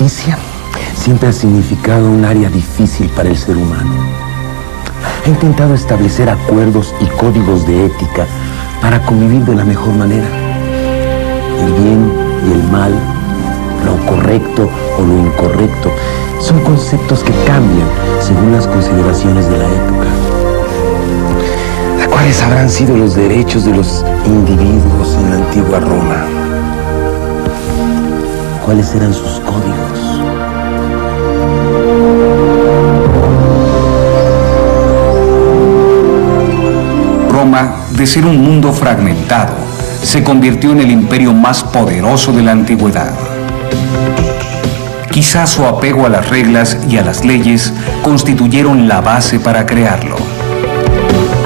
justicia siempre ha significado un área difícil para el ser humano. Ha intentado establecer acuerdos y códigos de ética para convivir de la mejor manera. El bien y el mal, lo correcto o lo incorrecto, son conceptos que cambian según las consideraciones de la época. ¿Cuáles habrán sido los derechos de los individuos en la antigua Roma? ¿Cuáles eran sus códigos? Roma, de ser un mundo fragmentado, se convirtió en el imperio más poderoso de la antigüedad. Quizás su apego a las reglas y a las leyes constituyeron la base para crearlo.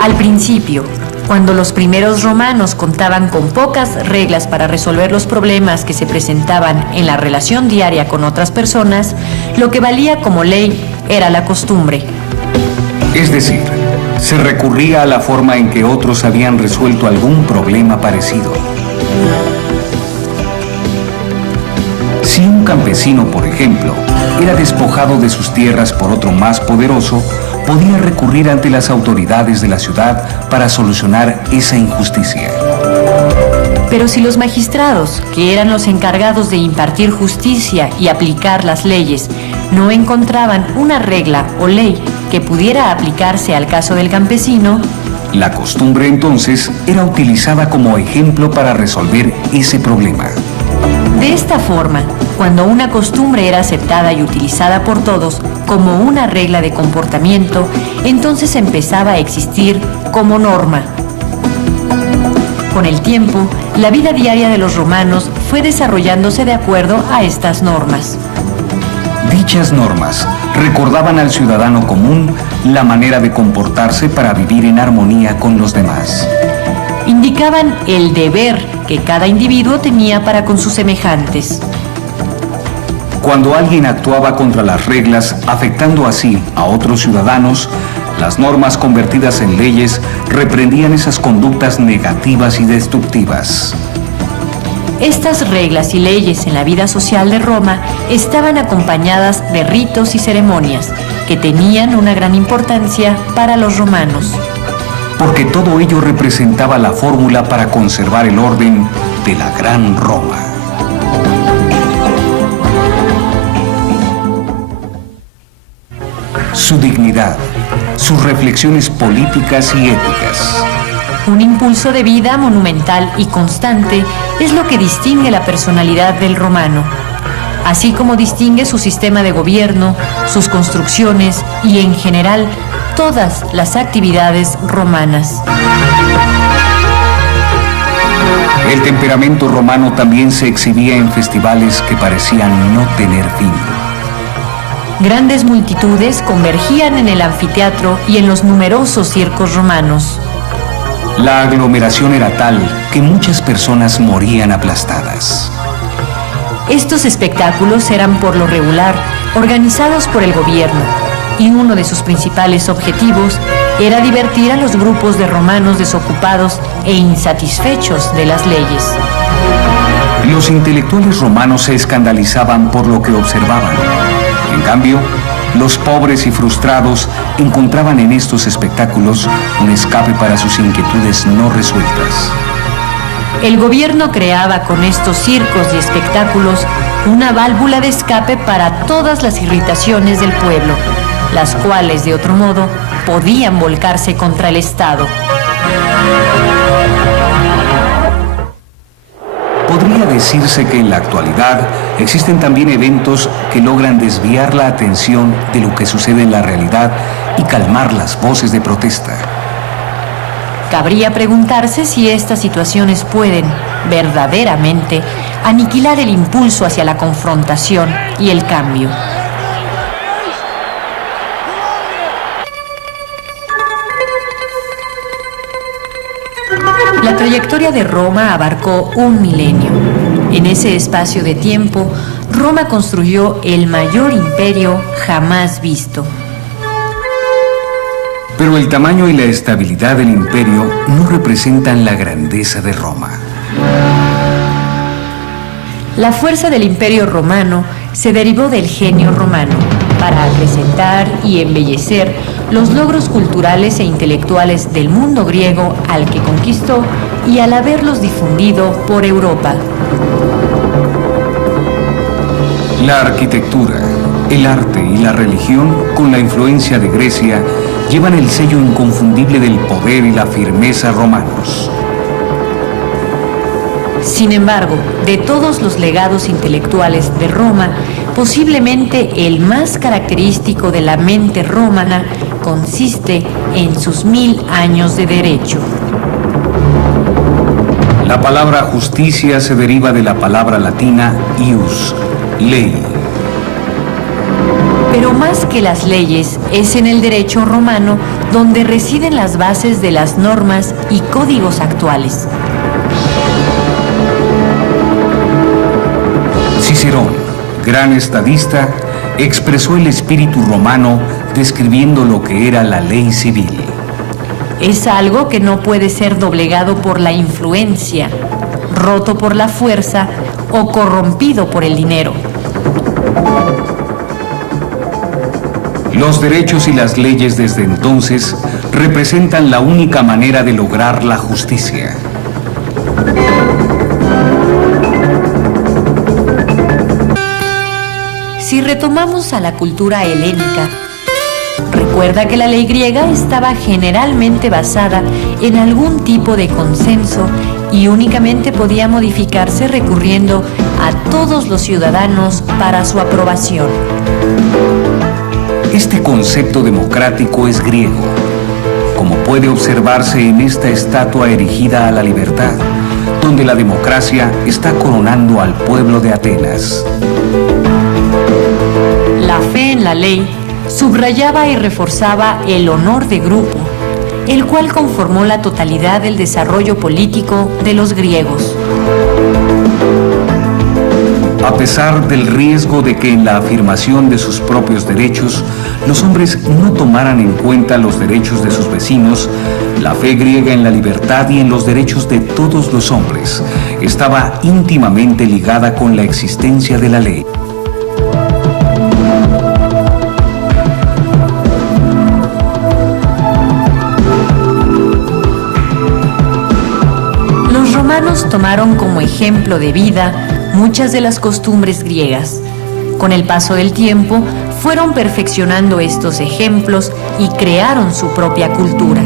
Al principio, cuando los primeros romanos contaban con pocas reglas para resolver los problemas que se presentaban en la relación diaria con otras personas, lo que valía como ley era la costumbre. Es decir, se recurría a la forma en que otros habían resuelto algún problema parecido. Si un campesino, por ejemplo, era despojado de sus tierras por otro más poderoso, podía recurrir ante las autoridades de la ciudad para solucionar esa injusticia. Pero si los magistrados, que eran los encargados de impartir justicia y aplicar las leyes, no encontraban una regla o ley que pudiera aplicarse al caso del campesino, la costumbre entonces era utilizada como ejemplo para resolver ese problema. De esta forma, cuando una costumbre era aceptada y utilizada por todos como una regla de comportamiento, entonces empezaba a existir como norma. Con el tiempo, la vida diaria de los romanos fue desarrollándose de acuerdo a estas normas. Dichas normas recordaban al ciudadano común la manera de comportarse para vivir en armonía con los demás. Indicaban el deber que cada individuo tenía para con sus semejantes. Cuando alguien actuaba contra las reglas, afectando así a otros ciudadanos, las normas convertidas en leyes reprendían esas conductas negativas y destructivas. Estas reglas y leyes en la vida social de Roma estaban acompañadas de ritos y ceremonias que tenían una gran importancia para los romanos. Porque todo ello representaba la fórmula para conservar el orden de la Gran Roma. Su dignidad, sus reflexiones políticas y éticas. Un impulso de vida monumental y constante es lo que distingue la personalidad del romano, así como distingue su sistema de gobierno, sus construcciones y, en general, todas las actividades romanas. El temperamento romano también se exhibía en festivales que parecían no tener fin. Grandes multitudes convergían en el anfiteatro y en los numerosos circos romanos. La aglomeración era tal que muchas personas morían aplastadas. Estos espectáculos eran por lo regular organizados por el gobierno, y uno de sus principales objetivos era divertir a los grupos de romanos desocupados e insatisfechos de las leyes. Los intelectuales romanos se escandalizaban por lo que observaban. En cambio, los pobres y frustrados encontraban en estos espectáculos un escape para sus inquietudes no resueltas. El gobierno creaba con estos circos y espectáculos una válvula de escape para todas las irritaciones del pueblo, las cuales, de otro modo, podían volcarse contra el Estado. Podría decirse que en la actualidad existen también eventos que logran desviar la atención de lo que sucede en la realidad y calmar las voces de protesta. Cabría preguntarse si estas situaciones pueden, verdaderamente, aniquilar el impulso hacia la confrontación y el cambio. La trayectoria de Roma abarcó un milenio. En ese espacio de tiempo, Roma construyó el mayor imperio jamás visto. Pero el tamaño y la estabilidad del imperio no representan la grandeza de Roma. La fuerza del Imperio Romano se derivó del genio romano para acrecentar y embellecer los logros culturales e intelectuales del mundo griego al que conquistó y al haberlos difundido por Europa. La arquitectura, el arte y la religión, con la influencia de Grecia, llevan el sello inconfundible del poder y la firmeza romanos. Sin embargo, de todos los legados intelectuales de Roma, posiblemente el más característico de la mente romana consiste en sus 1000 años de derecho. La palabra justicia se deriva de la palabra latina ius, ley. Pero más que las leyes, es en el derecho romano donde residen las bases de las normas y códigos actuales. Cicerón, gran estadista, expresó el espíritu romano describiendo lo que era la ley civil. Es algo que no puede ser doblegado por la influencia, roto por la fuerza o corrompido por el dinero. Los derechos y las leyes desde entonces representan la única manera de lograr la justicia. Si retomamos a la cultura helénica, recuerda que la ley griega estaba generalmente basada en algún tipo de consenso y únicamente podía modificarse recurriendo a todos los ciudadanos para su aprobación. Este concepto democrático es griego, como puede observarse en esta estatua erigida a la libertad, donde la democracia está coronando al pueblo de Atenas. La fe en la ley subrayaba y reforzaba el honor de grupo, el cual conformó la totalidad del desarrollo político de los griegos. A pesar del riesgo de que en la afirmación de sus propios derechos los hombres no tomaran en cuenta los derechos de sus vecinos, la fe griega en la libertad y en los derechos de todos los hombres estaba íntimamente ligada con la existencia de la ley. Los romanos tomaron como ejemplo de vida muchas de las costumbres griegas. Con el paso del tiempo, fueron perfeccionando estos ejemplos y crearon su propia cultura.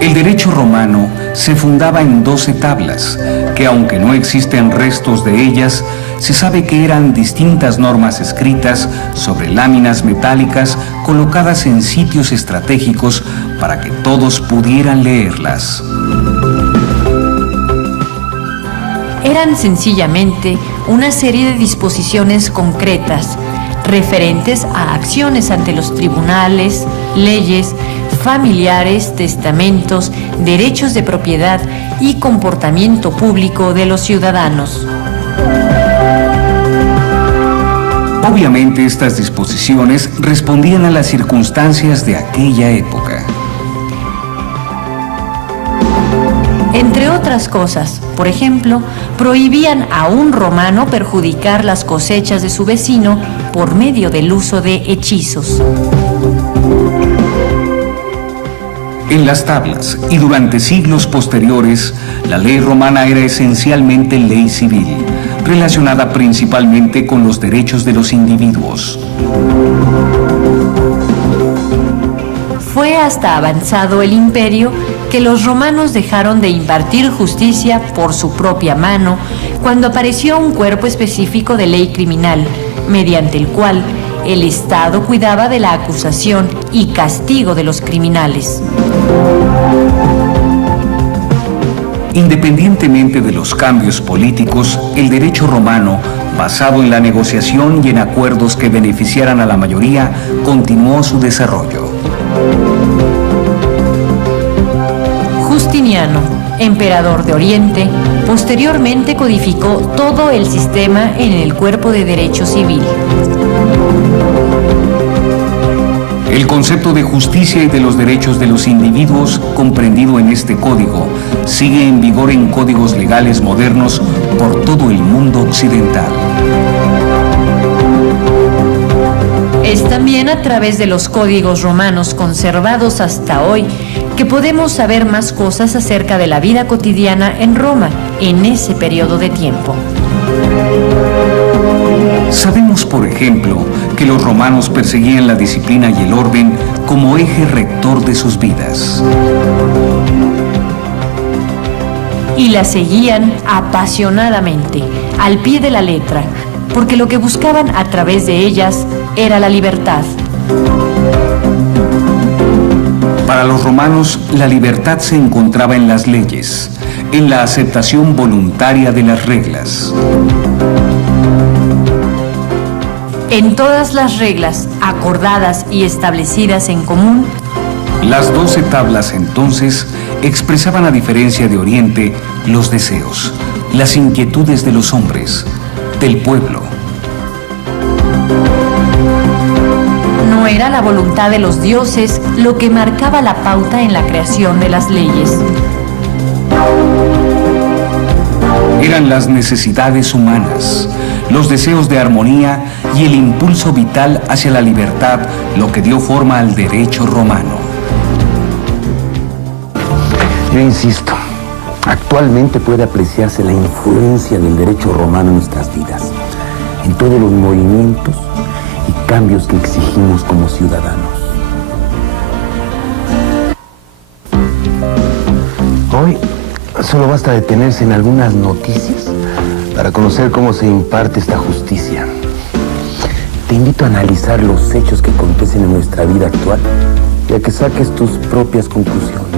El derecho romano se fundaba en 12 tablas, que aunque no existen restos de ellas, se sabe que eran distintas normas escritas sobre láminas metálicas colocadas en sitios estratégicos para que todos pudieran leerlas. Eran sencillamente una serie de disposiciones concretas, referentes a acciones ante los tribunales, leyes, familiares, testamentos, derechos de propiedad y comportamiento público de los ciudadanos. Obviamente estas disposiciones respondían a las circunstancias de aquella época. Entre otras cosas, por ejemplo, prohibían a un romano perjudicar las cosechas de su vecino por medio del uso de hechizos. En las tablas y durante siglos posteriores, la ley romana era esencialmente ley civil, relacionada principalmente con los derechos de los individuos. Fue hasta avanzado el imperio que los romanos dejaron de impartir justicia por su propia mano cuando apareció un cuerpo específico de ley criminal, mediante el cual el Estado cuidaba de la acusación y castigo de los criminales. Independientemente de los cambios políticos, el derecho romano, basado en la negociación y en acuerdos que beneficiaran a la mayoría, continuó su desarrollo. Justiniano, emperador de Oriente, posteriormente codificó todo el sistema en el cuerpo de derecho civil. El concepto de justicia y de los derechos de los individuos comprendido en este código sigue en vigor en códigos legales modernos por todo el mundo occidental. Es también a través de los códigos romanos conservados hasta hoy que podemos saber más cosas acerca de la vida cotidiana en Roma en ese periodo de tiempo. Sabemos, por ejemplo, que los romanos perseguían la disciplina y el orden como eje rector de sus vidas. Y la seguían apasionadamente, al pie de la letra, porque lo que buscaban a través de ellas era la libertad. Para los romanos, la libertad se encontraba en las leyes, en la aceptación voluntaria de las reglas. En todas las reglas acordadas y establecidas en común, Las 12 tablas entonces expresaban, a diferencia de Oriente, los deseos, las inquietudes de los hombres, del pueblo. no era la voluntad de los dioses lo que marcaba la pauta en la creación de las leyes. Eran las necesidades humanas, los deseos de armonía y el impulso vital hacia la libertad lo que dio forma al derecho romano. Yo insisto, actualmente puede apreciarse la influencia del derecho romano en nuestras vidas, en todos los movimientos y cambios que exigimos como ciudadanos. Hoy solo basta detenerse en algunas noticias para conocer cómo se imparte esta justicia. Te invito a analizar los hechos que acontecen en nuestra vida actual y a que saques tus propias conclusiones.